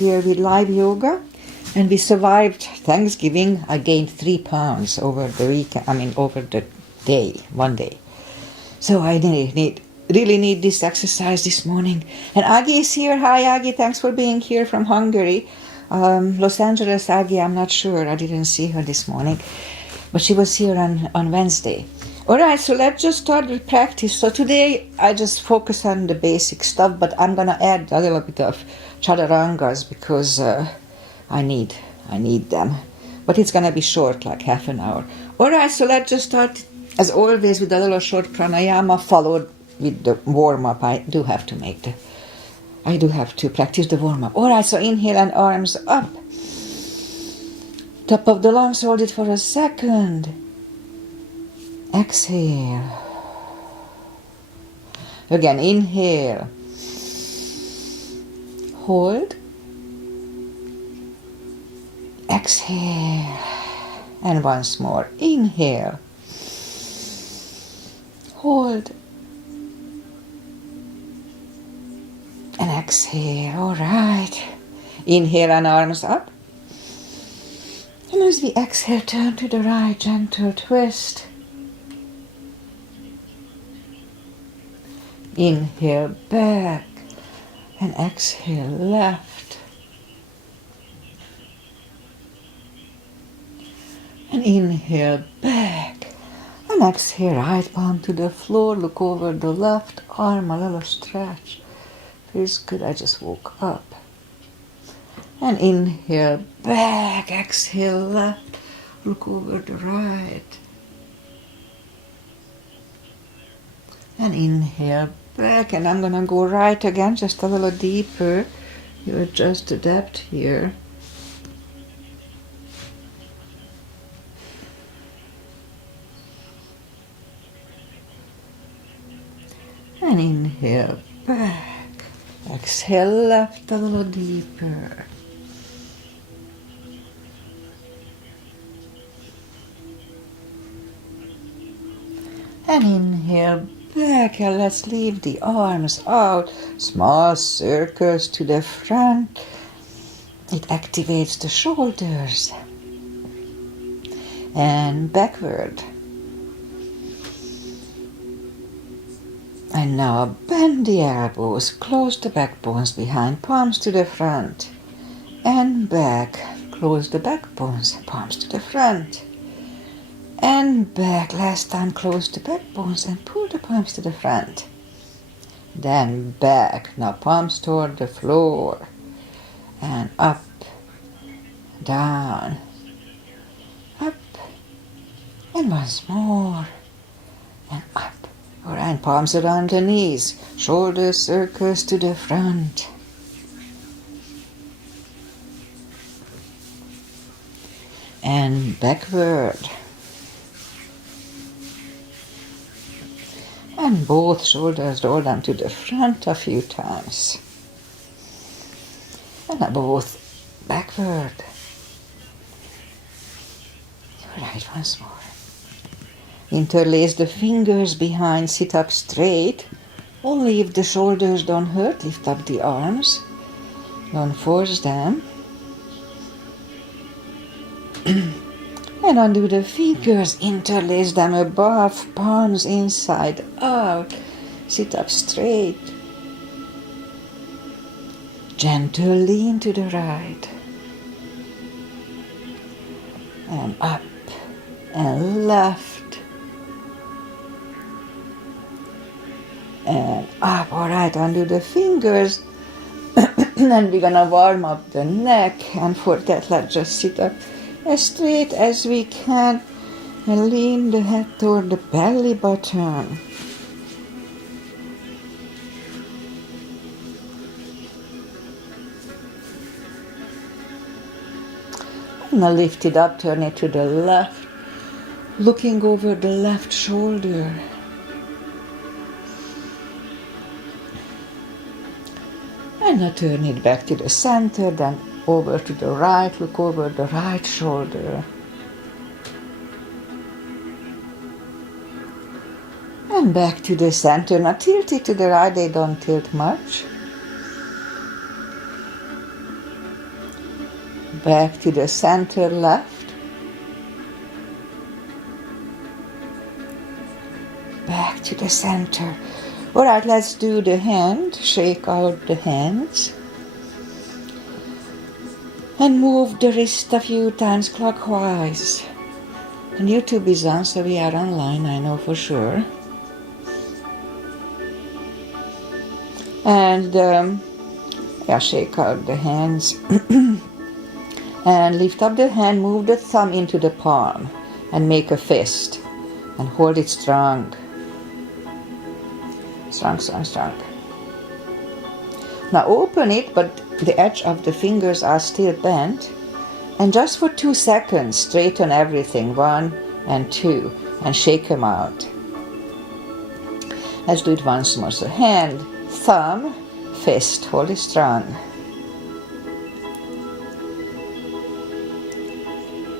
Here with live yoga, and we survived Thanksgiving. I gained 3 pounds over the week. Over the day, one day. So I really need this exercise this morning. And Aggie is here. Hi, Aggie. Thanks for being here from Hungary. Los Angeles, Aggie. I'm not sure. I didn't see her this morning, but she was here on Wednesday. All right, so let's just start with practice. So today I just focus on the basic stuff, but I'm gonna add a little bit of chaturangas because I need them. But it's gonna be short, like half an hour. All right, so let's just start as always with a little short pranayama followed with the warm up. I do have to practice the warm up. All right, so inhale and arms up. Top of the lungs, hold it for a second. Exhale. Again, inhale. Hold. Exhale. And once more. Inhale. Hold. And exhale. All right. Inhale and arms up. And as we exhale, turn to the right, gentle twist. Inhale back and exhale left. And inhale back and exhale right palm to the floor. Look over the left arm, a little stretch. Feels good. I just woke up. And inhale back, exhale left. Look over the right. And inhale back, and I'm gonna go right again, just a little deeper. You adjust the depth here. And inhale back. Exhale left a little deeper. And inhale back, and let's leave the arms out. Small circles to the front. It activates the shoulders. And backward. And now bend the elbows, close the backbones behind, palms to the front. And back, close the backbones, palms to the front. And back, last time close the backbones and pull the palms to the front. Then back, now palms toward the floor. And up, down, up, and once more, and up. All right, palms around the knees, shoulder circles to the front. And backward. And both shoulders roll down to the front a few times. And now both backward. Right, once more. Interlace the fingers behind, sit up straight. Only if the shoulders don't hurt, lift up the arms. Don't force them. And undo the fingers, interlace them above, palms inside out. Sit up straight. Gentle lean to the right. And up and left. And up. All right, undo the fingers. And we're gonna warm up the neck. And for that, let's just sit up as straight as we can and lean the head toward the belly button. And now lift it up, turn it to the left, looking over the left shoulder. And now turn it back to the center, then over to the right, look over the right shoulder. And back to the center. Now tilt it to the right, they don't tilt much. Back to the center left. Back to the center. Alright, let's do the hand. Shake out the hands. And move the wrist a few times clockwise. And YouTube is on, so we are online, I know for sure. And shake out the hands. And lift up the hand, move the thumb into the palm and make a fist. And hold it strong. Strong, strong, strong. Now open it, but the edge of the fingers are still bent. And just for 2 seconds, straighten everything, 1 and 2, and shake them out. Let's do it once more. So hand, thumb, fist, hold it strong.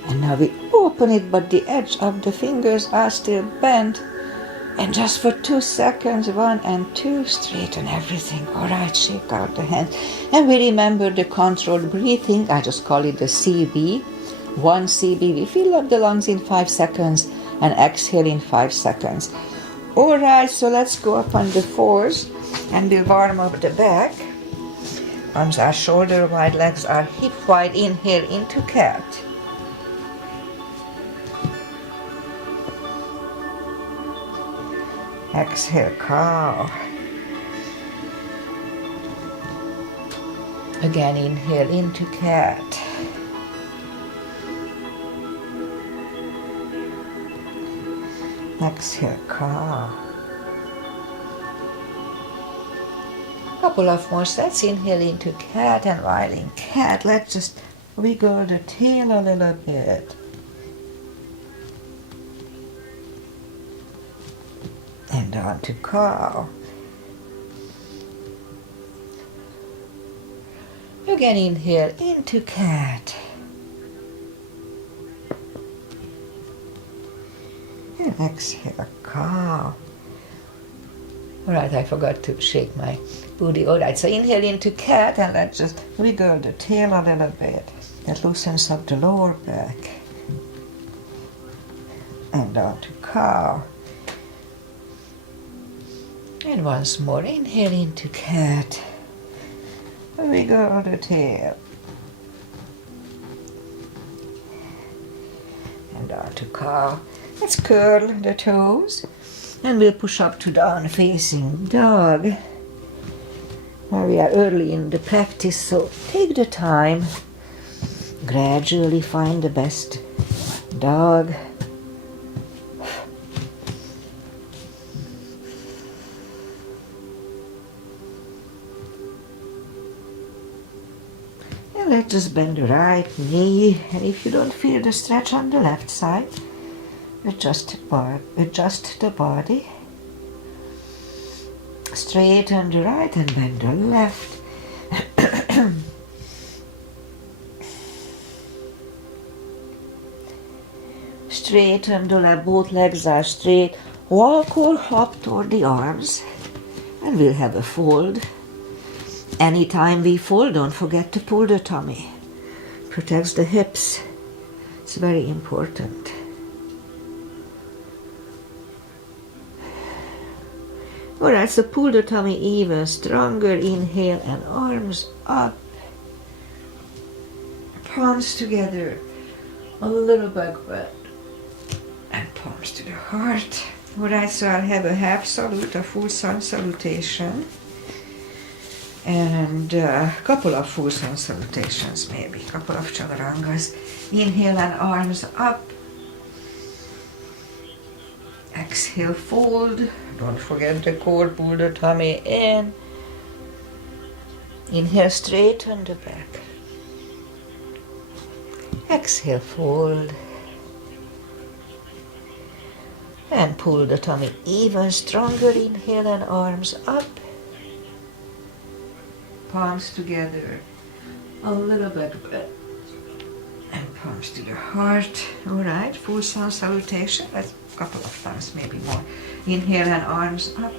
And now we open it, but the edge of the fingers are still bent. And just for 2 seconds, 1 and 2, straighten everything. Alright, shake out the hand. And we remember the controlled breathing. I just call it the CB. 1 CB. We fill up the lungs in 5 seconds and exhale in 5 seconds. Alright, so let's go up on the fours and we'll warm up the back. Arms are shoulder wide, legs are hip wide. Inhale into cat. Exhale, cow. Again, inhale into cat. Exhale, cow. Couple of more sets. Inhale into cat, and while in cat, let's just wiggle the tail a little bit. And on to cow. Again, inhale into cat. And exhale, cow. Alright, I forgot to shake my booty. Alright, so inhale into cat and let's just wiggle the tail a little bit. That loosens up the lower back. And on to cow. And once more, inhale into cat. Wiggle the tail. And on to cow. Let's curl the toes. And we'll push up to down facing dog. Now we are early in the practice, so take the time. Gradually find the best dog. Let's just bend the right knee, and if you don't feel the stretch on the left side, adjust the body. Straighten the right and bend the left. Straighten the left, both legs are straight. Walk or hop toward the arms, and we'll have a fold. Anytime we fold, don't forget to pull the tummy. Protects the hips. It's very important. Alright, so pull the tummy even stronger. Inhale and arms up. Palms together. A little back bend. And palms to the heart. Alright, so I'll have a half salute, a full sun salutation. And a couple of full sun salutations, maybe a couple of chaturangas. Inhale and arms up. Exhale, fold. Don't forget the core, pull the tummy in. Inhale, straighten the back. Exhale, fold. And pull the tummy even stronger. Inhale and arms up. Palms together, a little back bend, and palms to the heart. Alright, full sun salutation. Let's a couple of times, maybe more. Inhale and arms up.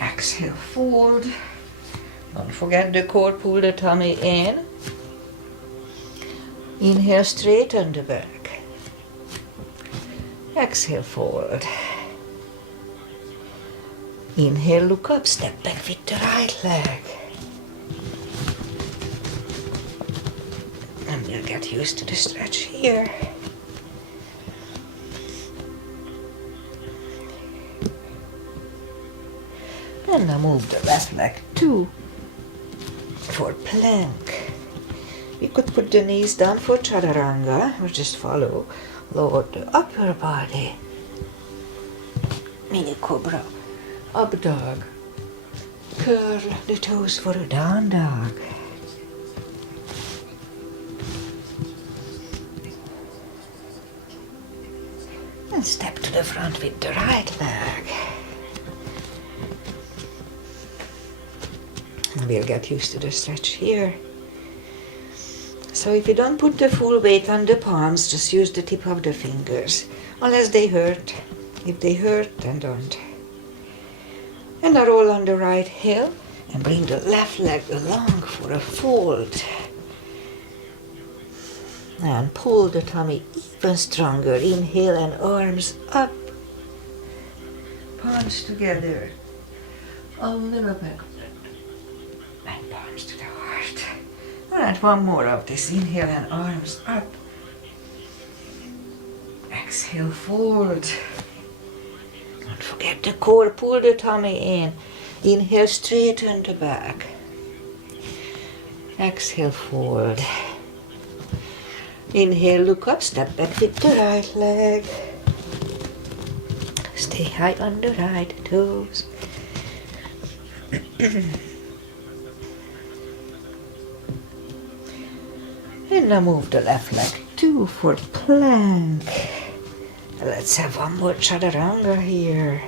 Exhale, fold. Don't forget the core, pull the tummy in. Inhale, straighten the back. Exhale, fold. Inhale, look up, step back with the right leg. And we'll get used to the stretch here. And now move the left leg too for plank. We could put the knees down for chaturanga or just follow. Lower the upper body. Mini cobra. Up dog. Curl the toes for a down dog. And step to the front with the right leg. And we'll get used to the stretch here. So if you don't put the full weight on the palms, just use the tip of the fingers. Unless they hurt. If they hurt, then don't. And now roll on the right heel and bring the left leg along for a fold. And pull the tummy even stronger. Inhale and arms up. Palms together. A little bit. And palms to the heart. Alright, one more of this. Inhale and arms up. Exhale, fold. Don't forget the core. Pull the tummy in. Inhale, straighten the back. Exhale, fold. Inhale, look up, step back with the right leg. Stay high on the right toes. And now move the left leg too for plank. Let's have one more chaturanga here.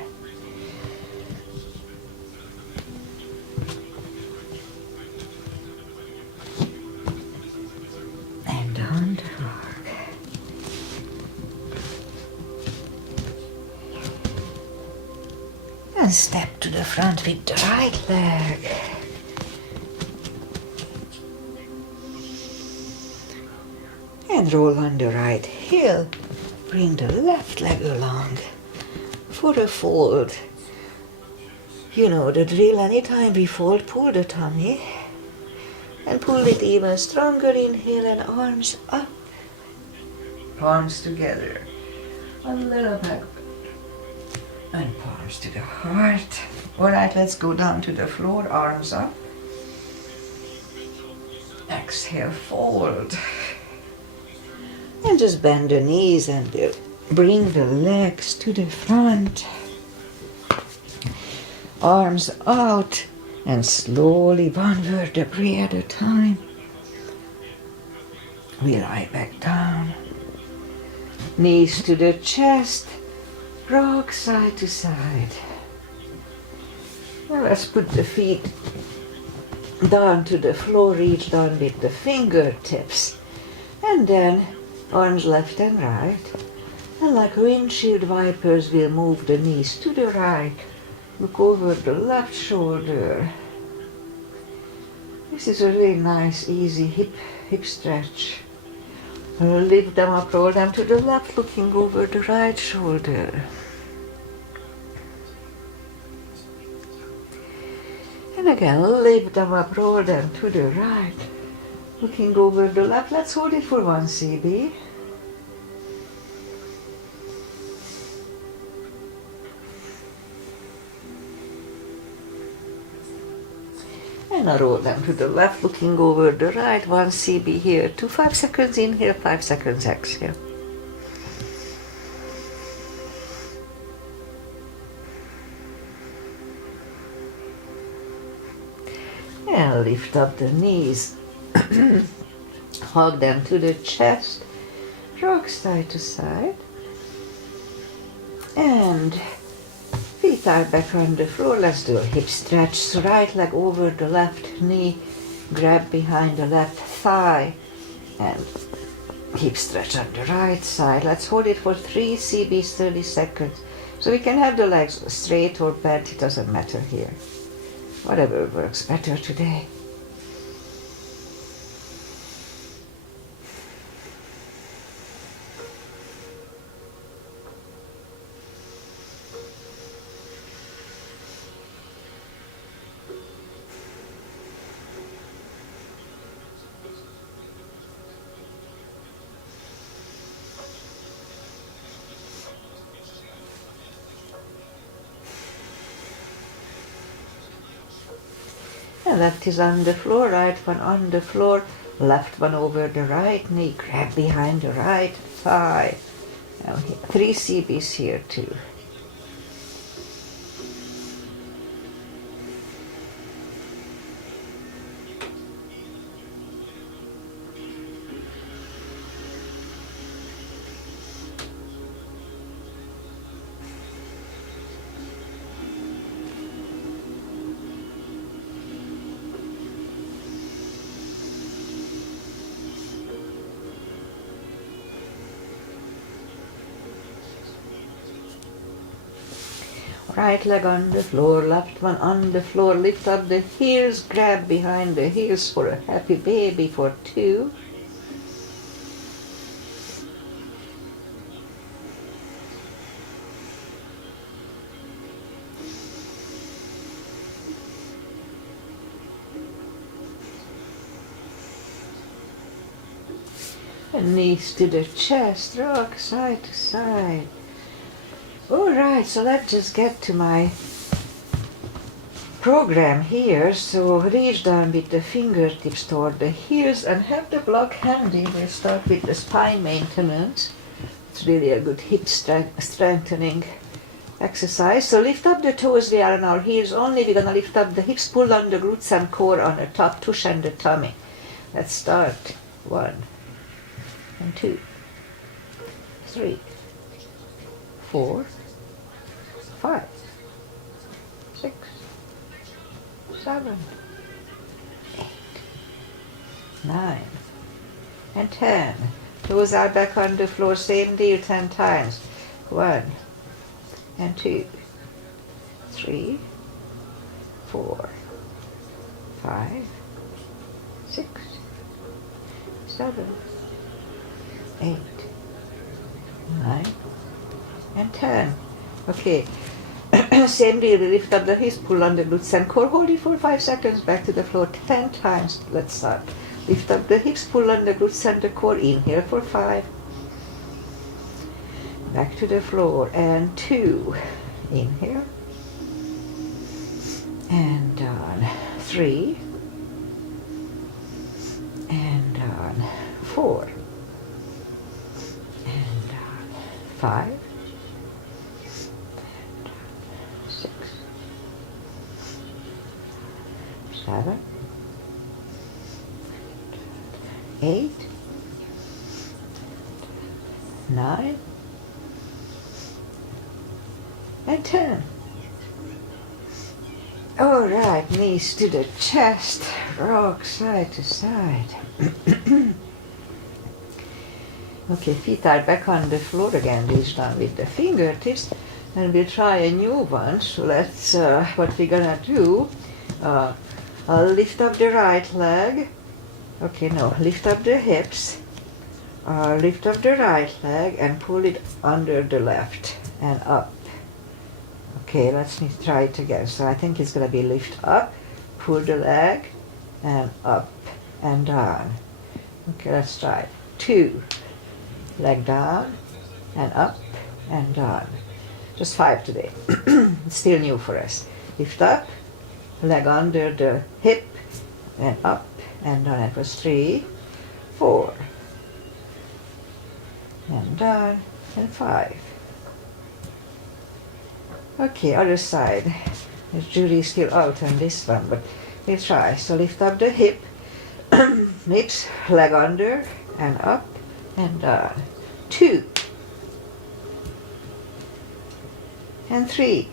And down dog. And step to the front with the right leg. And roll on the right heel. Bring the left leg along for a fold. You know the drill. Anytime we fold, pull the tummy and pull it even stronger. Inhale and arms up. Palms together. A little back. And palms to the heart. Alright, let's go down to the floor. Arms up. Exhale, fold. And just bend the knees and bring the legs to the front. Arms out and slowly one vertebrae at a time. We lie back down. Knees to the chest. Rock side to side. Now let's put the feet down to the floor. Reach down with the fingertips. And then arms left and right, and like windshield wipers we'll move the knees to the right, look over the left shoulder. This is a really nice, easy hip stretch. Lift them up, roll them to the left, looking over the right shoulder. And again, lift them up, roll them to the right, looking over the left. Let's hold it for 1 CB. And I roll them to the left, looking over the right. 1 CB here. 5 seconds inhale, 5 seconds exhale. And lift up the knees. Hug them to the chest. Rock side to side. And feet are back on the floor. Let's do a hip stretch. So right leg over the left knee. Grab behind the left thigh. And hip stretch on the right side. Let's hold it for 3 CBs, 30 seconds. So we can have the legs straight or bent. It doesn't matter here. Whatever works better today. left is on the floor, right one on the floor, left one over the right knee, grab behind the right thigh. Now 3 CBs here too. Right leg on the floor, left one on the floor, lift up the heels, grab behind the heels for a happy baby for 2. And knees to the chest, rock side to side. Alright, so let's just get to my program here. So reach down with the fingertips toward the heels and have the block handy. We'll start with the spine maintenance. It's really a good hip strengthening exercise. So lift up the toes, we are on our heels only. We're going to lift up the hips, pull on the glutes and core on the top, tush and the tummy. Let's start. 1 and 2, 3, 4, 5, 6, 7, 8, 9, and 10. Toes are back on the floor, same deal 10 times. 1 and 2, 3, 4, 5, 6, 7, 8, 9, and 10. Okay, same deal, lift up the hips, pull on the glutes and core, hold it for 5 seconds, back to the floor 10 times. Let's start. Lift up the hips, pull on the glutes and the core, inhale for 5. Back to the floor, and 2. Inhale. And down. 3. And down. 4. And down. 5. And 6. 7. 8. 9. And 10. All right, knees to the chest, rock side to side. Okay, feet are back on the floor again, reach down with the fingertips, and we'll try a new one. So let's, what we're gonna do, I'll lift up the right leg. Okay, no, lift up the hips, lift up the right leg and pull it under the left and up. Okay, let's try it again. So I think it's going to be lift up, pull the leg, and up and down. Okay, let's try it. 2, leg down, and up and down. Just 5 today. It's still new for us. Lift up, leg under the hip, and up and down. It was 3, 4, and down, and 5. Okay, other side. The jury is still out on this one, but we'll try. So lift up the hip, hips, leg under, and up, and down. 2, and 3,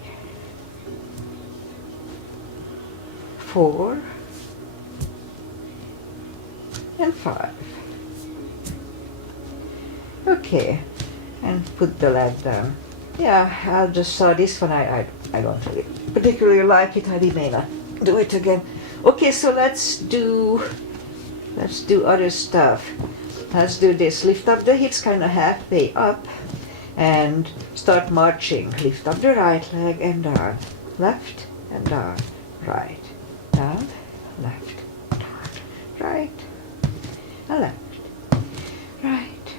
4, and 5. Okay, and put the leg down. Yeah, I'll just saw this one. I don't really particularly like it. I may not do it again. Okay, so let's do other stuff. Let's do this. Lift up the hips kind of halfway up and start marching. Lift up the right leg and down. Left and down. Right. Down. Left. Down. Right. And left. Right.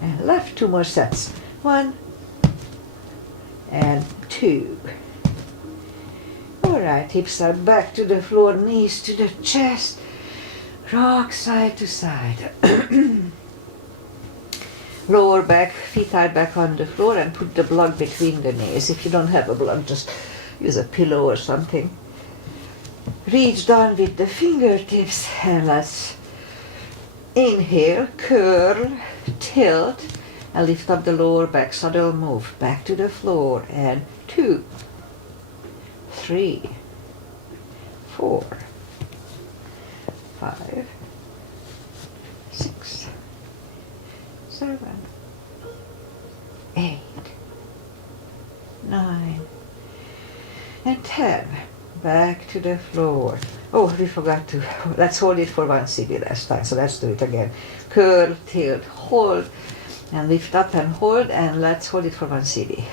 And left. 2 more sets. 1 and 2. All Alright, hips are back to the floor, knees to the chest, rock side to side. Lower back, feet are back on the floor and put the block between the knees. If you don't have a block, just use a pillow or something. Reach down with the fingertips and let's inhale, curl, tilt, and lift up the lower back, saddle move back to the floor, and 2, 3, 4, 5, 6, 7, 8, 9, and 10. Back to the floor. Oh, we forgot to, let's hold it for 1 CD last time, so let's do it again. Curl, tilt, hold, and lift up and hold, and let's hold it for 1 CD.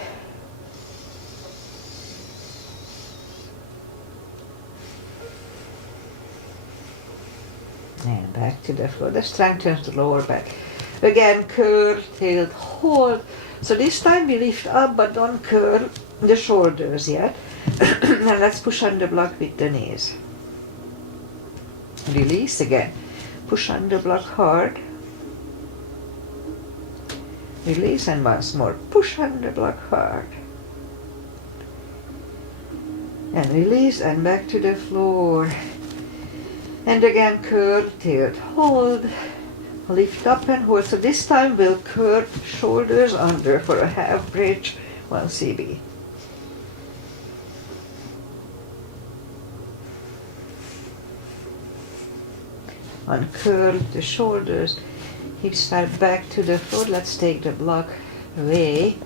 And back to the floor. That strengthens the lower back. Again, curl, tilt, hold. So this time we lift up, but don't curl the shoulders yet. Now let's push on the block with the knees. Release again. Push on the block hard. Release, and once more. Push on the block hard. And release, and back to the floor. And again, curl, tilt, hold. Lift up and hold. So this time we'll curl shoulders under for a half bridge, 1 CB. Uncurl the shoulders, hips are back to the floor. Let's take the block away.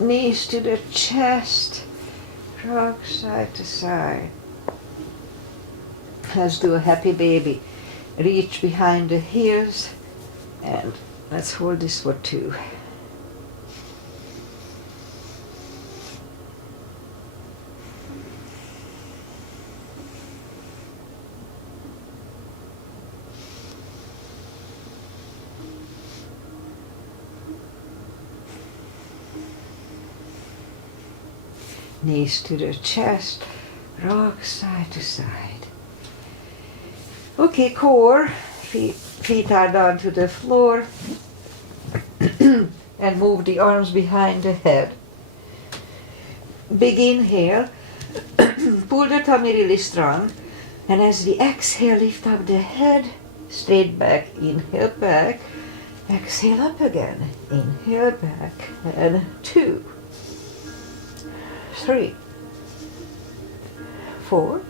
Knees to the chest, rock side to side. Let's do a happy baby. Reach behind the heels, and let's hold this for 2. Knees to the chest, rock side to side. Okay, core, feet are down to the floor, and move the arms behind the head. Big inhale, pull the tummy really strong, and as we exhale, lift up the head, straight back, inhale back, exhale up again, inhale back, and 2, 3, 4,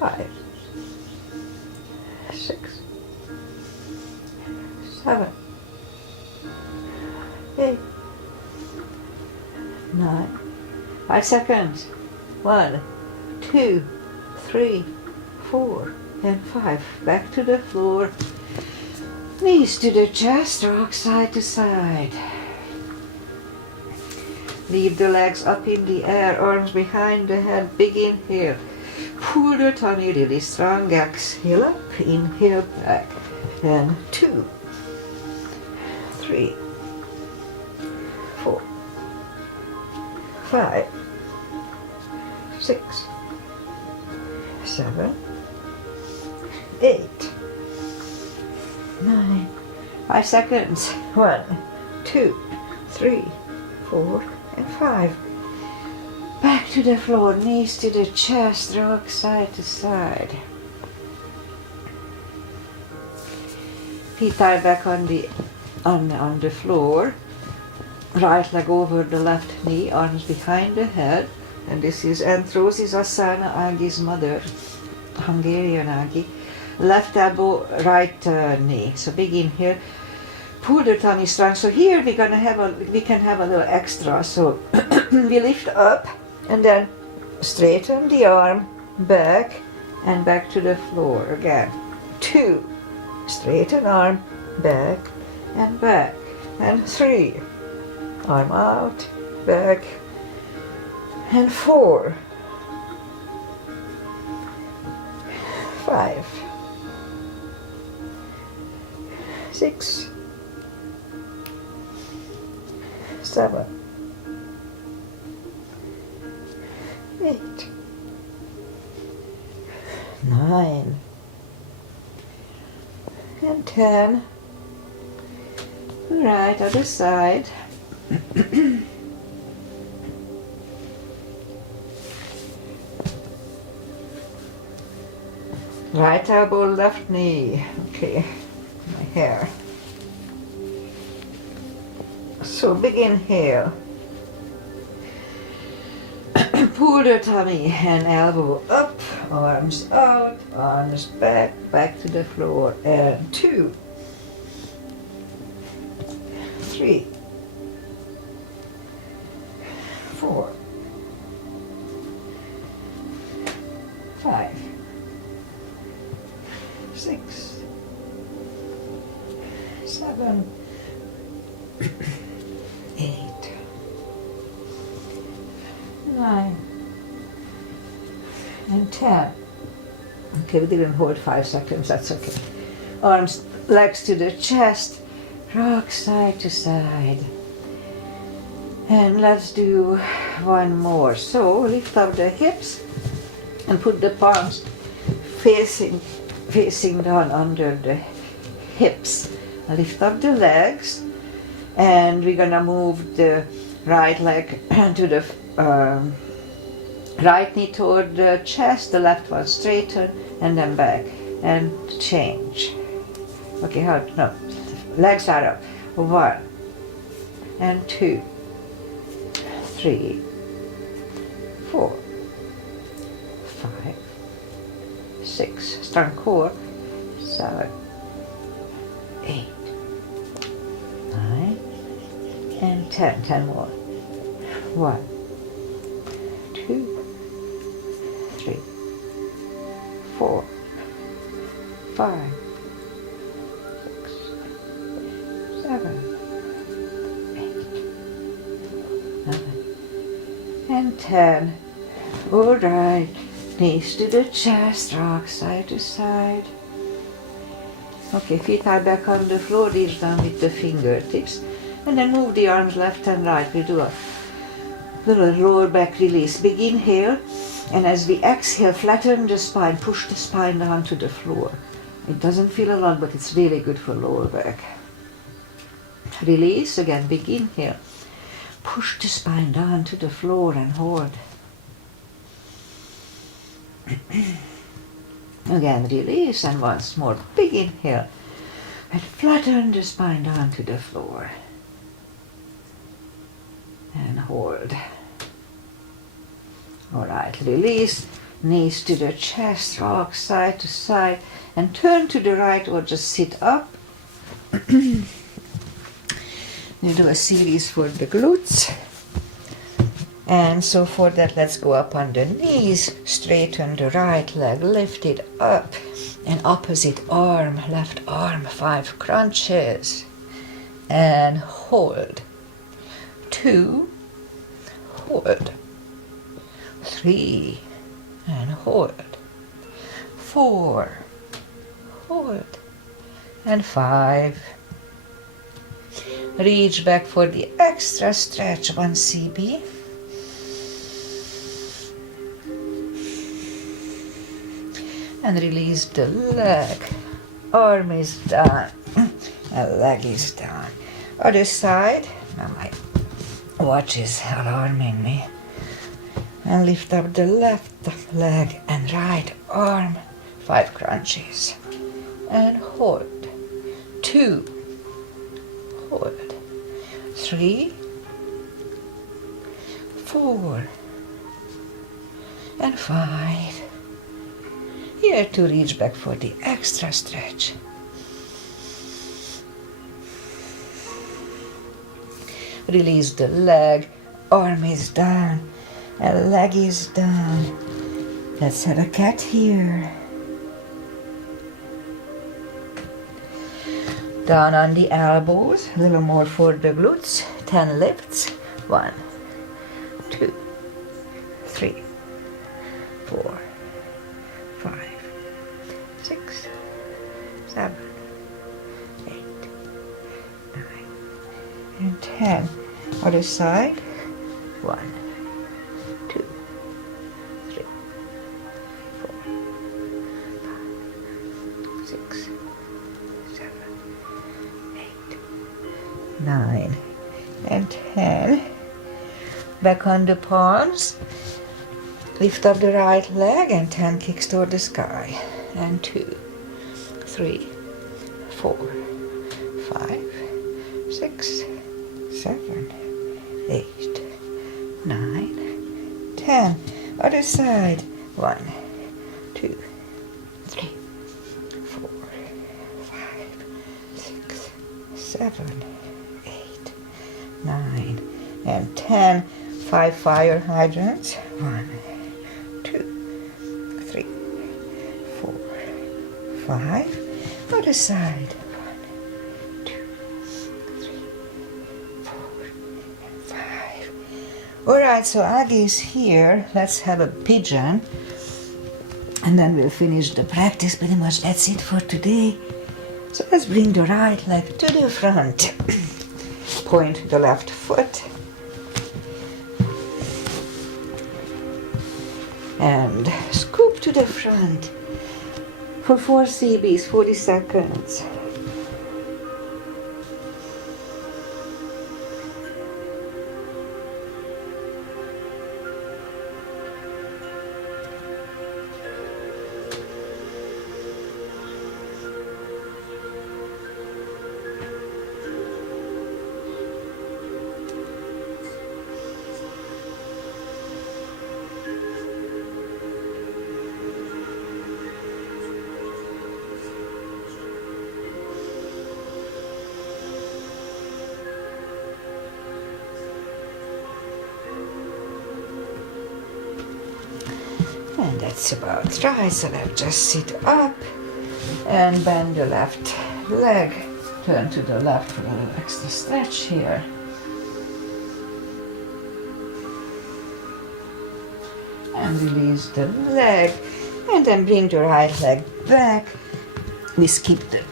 5, 6, 7, 8, 9. 5 seconds. 1, 2, 3, 4, and 5. Back to the floor. Knees to the chest, rock side to side. Leave the legs up in the air, arms behind the head, big inhale. Pull the tummy really strong, exhale up, inhale back, and 2, 3, 4, 5, 6, 7, 8, 9. 5 seconds. 1, 2, 3, 4, and 5. Back to the floor, knees to the chest, rock side to side. Feet are back on the floor. Right leg over the left knee, arms behind the head. And this is Asana, Agi's mother, Hungarian Agi. Left elbow, right knee. So big inhale. Pull the tummy strong. So here we can have a little extra. So we lift up and then straighten the arm back and back to the floor again. 2, straighten arm back and back, and 3, arm out, back, and 4, 5, 6, 7, 8, 9, and 10. Right, other side. Right elbow, left knee. Okay, my hair. So big inhale. Pull the tummy and elbow up, arms out, arms back, back to the floor. And 2, 3, 4, 5, 6, 7, 8, 9, and 10. Okay, we didn't hold 5 seconds, that's okay. Arms, legs to the chest, rock side to side. And let's do one more. So lift up the hips and put the palms facing down under the hips. Lift up the legs, and we're gonna move the right leg to the right knee toward the chest, the left one straighten, and then back, and change. Okay, no, legs are up. 1, and 2, 3, 4, 5, 6, strong core, 7, 8, 9, and 10. 10 more. 1, 2, 3, 4, 5, 6, 7, 8, 9, and 10. All right. Knees to the chest, rock side to side. Okay, feet are back on the floor, reach down with the fingertips. And then move the arms left and right. We do a little roll back release. Big inhale, and as we exhale, flatten the spine, push the spine down to the floor. It doesn't feel a lot, but it's really good for lower back. Release, again, big inhale. Push the spine down to the floor and hold. Again, release, and once more, big inhale, and flatten the spine down to the floor. And hold. All right, release, knees to the chest, rock side to side, and turn to the right or just sit up. You do a series for the glutes. And so for that, let's go up on the knees, straighten the right leg, lift it up, and opposite arm, left arm, 5 crunches, and hold. 2, hold. 3, and hold. 4, hold. And 5. Reach back for the extra stretch, 1 CB. And release the leg. Arm is down, and leg is down. Other side. Now my watch is alarming me. And lift up the left leg and right arm. 5 crunches. And hold. 2. Hold. 3. 4. And 5. Here to reach back for the extra stretch. Release the leg, arm is down, and leg is down. Let's have a cat here. Down on the elbows, a little more for the glutes. 10 lifts. 1, 2, 3, 4, 5, 6, 7, 8, 9, and 10. Other side. 1, 2, 6, 7, 8, 9, and 10. Back on the palms. Lift up the right leg and 10 kicks toward the sky. And 2, 3, 4, 5, 6, 7, 8, 9, 10. Other side. 1, 2, 3, 4, 5, 6, 7, 8, 9, and 10. 5 fire hydrants. 1, 2, 3, 4, 5. Other side. 1, 2, 3, 4, and 5. Alright, so Agi's here. Let's have a pigeon. And then we'll finish the practice. Pretty much that's it for today. So let's bring the right leg to the front. Point the left foot. And scoop to the front for 4 CBs, 40 seconds. And that's about right. So let's just sit up and bend the left leg. Turn to the left for a little extra stretch here. And release the leg. And then bring the right leg back. We skip the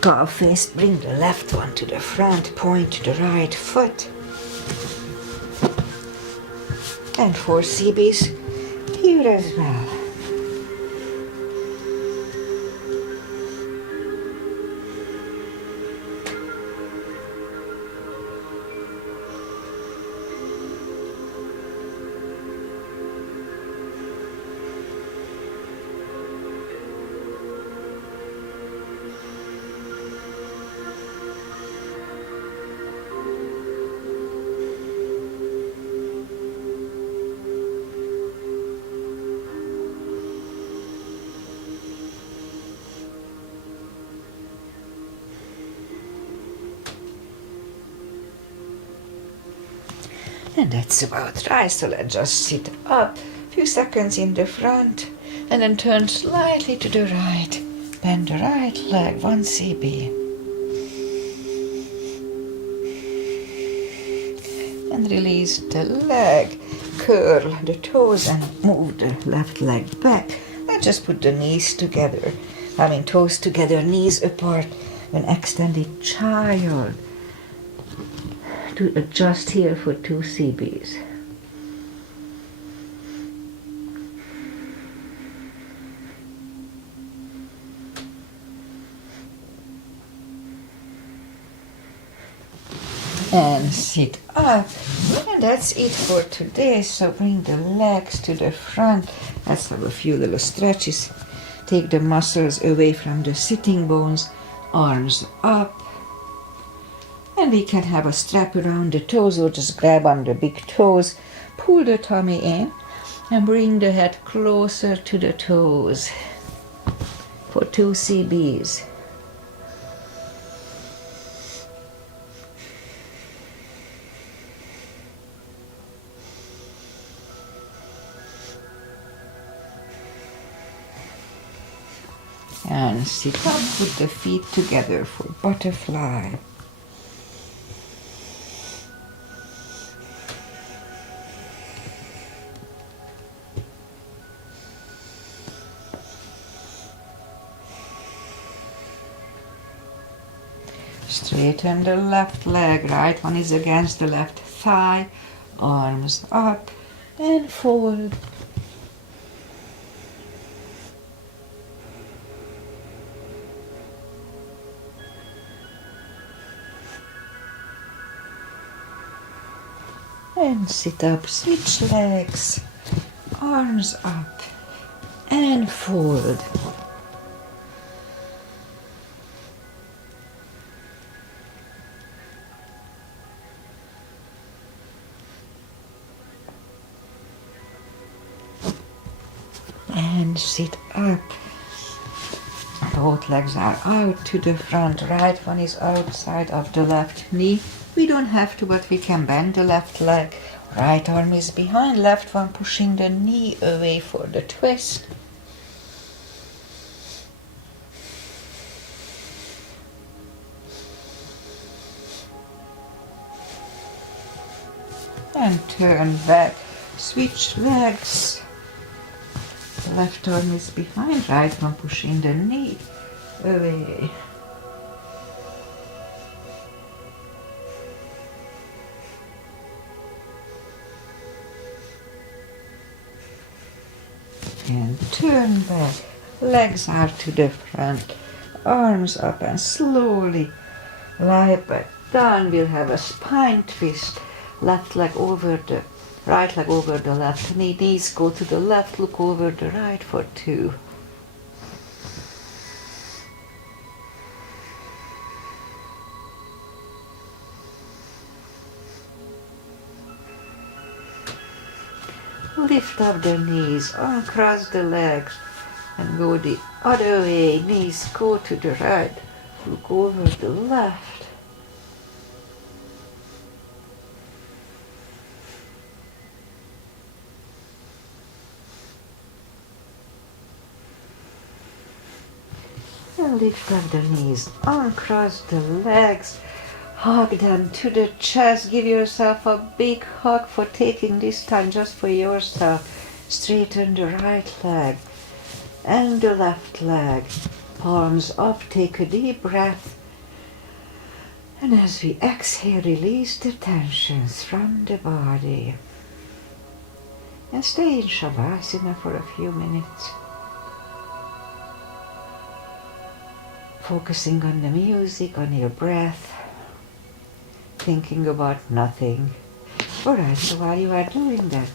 calf face. Bring the left one to the front. Point to the right foot. And 4 CBs here as well. And that's about right. So let's just sit up, few seconds in the front, and then turn slightly to the right. Bend the right leg, 1 CB. And release the leg. Curl the toes and move the left leg back. And just put the knees together. Toes together, knees apart. An extended child. To adjust here for 2 CBs. And sit up. And that's it for today. So bring the legs to the front. Let's have a few little stretches. Take the muscles away from the sitting bones. Arms up. And we can have a strap around the toes or just grab on the big toes. Pull the tummy in and bring the head closer to the toes for 2 CBs. And sit up with the feet together for butterfly. Straighten the left leg, right one is against the left thigh, arms up and forward. And sit up, switch legs, arms up and fold. And sit up. Both legs are out to the front. Right one is outside of the left knee. We don't have to, but we can bend the left leg. Right arm is behind, left one pushing the knee away for the twist. And turn back. Switch legs. Left arm is behind, right one pushing the knee away. And turn back. Legs are to the front. Arms up and slowly lie back down. We'll have a spine twist. Left leg over the right leg over the left knee. Knees go to the left, look over the right for 2. Lift up the knees, uncross the legs and go the other way. Knees go to the right, look over the left. And lift up the knees, uncross the legs, hug them to the chest. Give yourself a big hug for taking this time just for yourself. Straighten the right leg and the left leg. Palms up, take a deep breath. And as we exhale, release the tensions from the body. And stay in Shavasana for a few minutes. Focusing on the music, on your breath, thinking about nothing. Alright, so while you are doing that,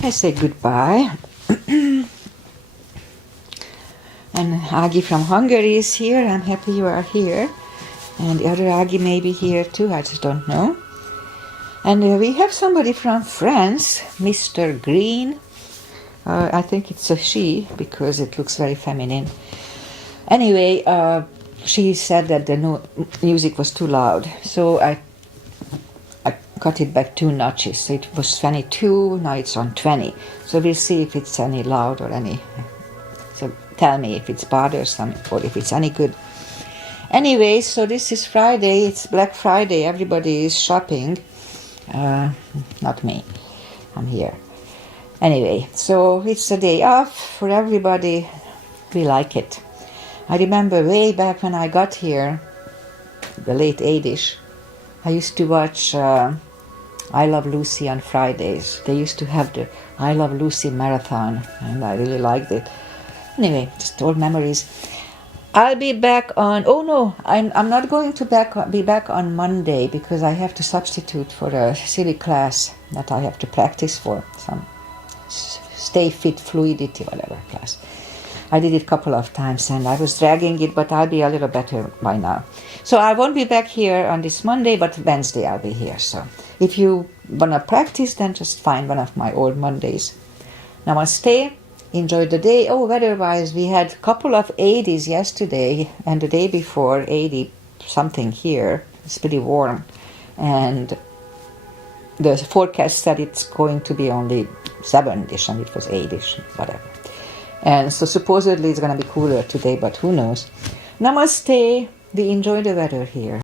I say goodbye. And Agi from Hungary is here. I'm happy you are here. And the other Agi may be here too, I just don't know. And we have somebody from France, Mr. Green. I think it's a she because it looks very feminine. Anyway, she said that the music was too loud, so I cut it back 2 notches. So it was 22, now it's on 20. So we'll see if it's any loud or any. So tell me if it's bothersome or if it's any good. Anyway, so this is Friday. It's Black Friday. Everybody is shopping. Not me. I'm here. Anyway, so it's a day off for everybody. We like it. I remember way back when I got here, the late 80s, I used to watch I Love Lucy on Fridays. They used to have the I Love Lucy marathon, and I really liked it. Anyway, just old memories. I'll be back on, I'm not going to be back on Monday because I have to substitute for a silly class that I have to practice for, some Stay Fit Fluidity, whatever class. I did it a couple of times and I was dragging it, but I'll be a little better by now. So I won't be back here on this Monday, but Wednesday I'll be here. So if you want to practice, then just find one of my old Mondays. Namaste. Enjoy the day. Oh, weather-wise, we had a couple of 80s yesterday and the day before, 80 something here. It's pretty warm. And the forecast said it's going to be only 7-ish and it was 8-ish, whatever. And so supposedly it's going to be cooler today, but who knows. Namaste. We enjoy the weather here.